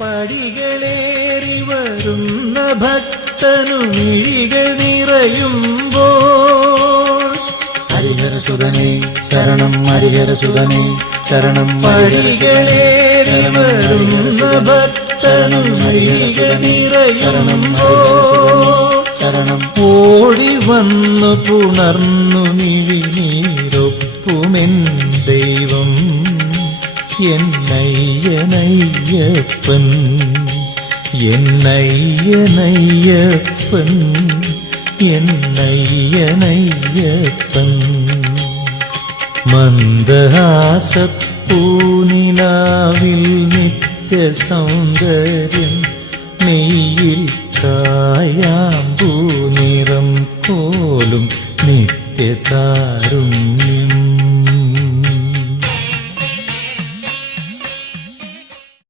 പടികളേറി വരുന്ന ഭക്തനു മിഴികൾ നിറയുമ്പോൾ ഹരിഹരസുതനേ ശരണം ഹരിഹരസുതനേ ശരണം പടികളേറി വരുന്ന ഭക്തനു മിഴികൾ നിറയുമ്പോൾ ശരണം ഓടി വന്നു പുണർന്നു മിഴിനീരൊപ്പുമെൻ ദൈവം എന്നയ്യനയ്യപ്പൻ എന്നയ്യനയ്യപ്പൻ എന്നയ്യനയ്യപ്പൻ മന്ദഹാസപ്പൂനിലാവിൽ നിത്യസൗന്ദര്യം നെയ്യിൽ കായാമ്പൂ നിറം പോലും നിത്യതാരുണ്യം